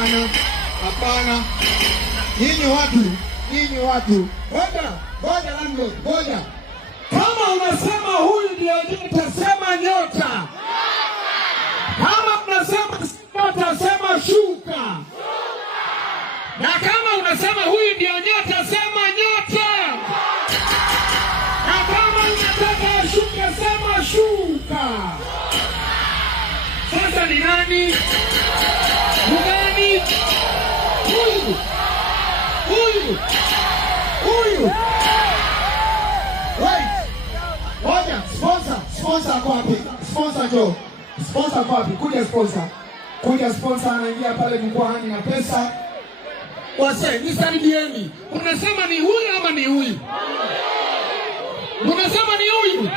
Hapana. Hapana. Nyinyi watu. Ngoja landlord, ngoja. Kama unasema huyu ndio Nyota, sema Nyota. Kama unasema Nyota, sema shuka. Na kama unasema huyu ndio Nyota, sema Nyota. Na kama unataka shuka, sema shuka. Sasa ni nani? Nani? Huyu. Wait. Ngoja, sponsor kwa wapi? Sponsor jo. Sponsor kwa wapi? Kuja sponsor anaingia pale mkwani na pesa. Wase, nisaidieni. Unasema ni huyu ama ni huyu? Unasema ni huyu?